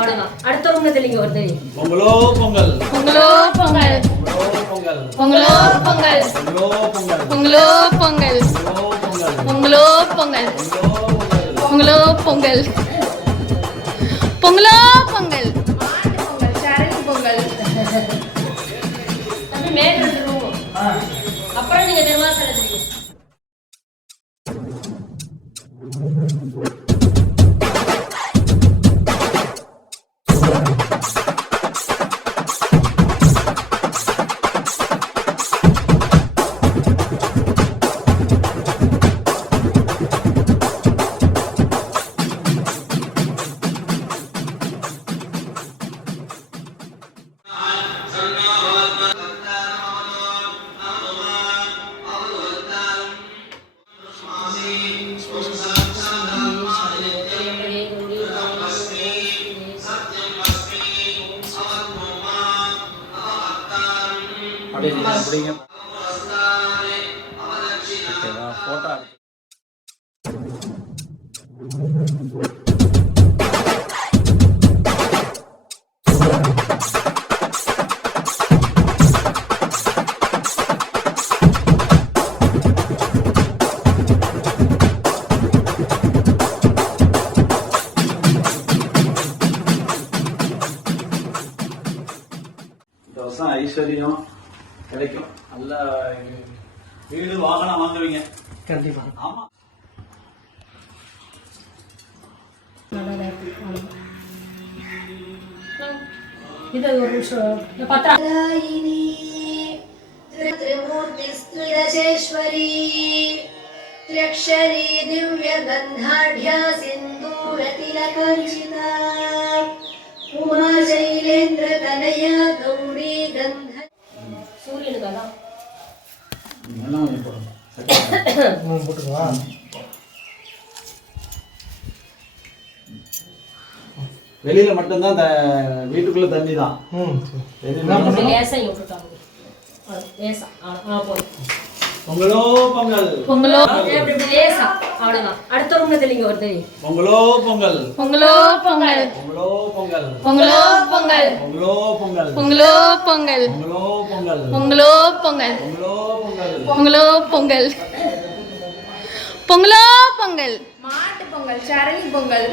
அவ்வளவுதான். அடுத்த ரூம்ல தெளிங்க வருது. பொங்கலோ பொங்கல் பொங்கலோ பொங்கல் பொங்கலோ பொங்கல் பொங்கலோ பொங்கல் பொங்கலோ பொங்கல் பொங்கலோ பொங்கல் பொங்கலோ பொங்கல் பொங்கலோ பொங்கல் பொங்கல் சரணி பொங்கல். தம்பி மேல ரூம். அப்புறம் நீங்க திருவாசல தெளிங்க. அப்படிங்க போட்டோ ஐஸ்வர்யம் கிடைக்கும். நல்ல வீடு வாகனம் வாங்குவீங்க கண்டிப்பா. ஆமா. இது ஒரு நிமிஷம் பார்த்தா त्रिमूर्तिस्त्रिदशेश्वरी त्र्यक्षरी दिव्यगन्धाढ्या सिन्दूरतिलकर्चिता उमा शैलेन्द्रतनया गौरी गन्ध சூரியனுக்காக போட்டுக்கவா? வெளியில மட்டும்தான் வீட்டுக்குள்ள தண்ணி தான். பொங்கலோ பொங்கல் பொங்கலோ லேசா அவ்வளவுதான். அடுத்த ரூம்ல தெளிங்க வருது. பொங்கலோ பொங்கல் பொங்கலோ பொங்கல் பொங்கலோ பொங்கல் பொங்கலோ பொங்கல் பொங்கலோ பொங்கல் பொங்கலோ பொங்கல் பொங்கலோ பொங்கல் பொங்கலோ பொங்கல் பொங்கலோ பொங்கல் பொங்கலோ பொங்கல் பொங்கலோ பொங்கல் மாட்டு பொங்கல் சரணி பொங்கல்.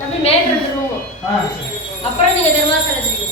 தம்பி மேல ரூம். அப்புறம் நீங்க திருவாசல தெளிங்க.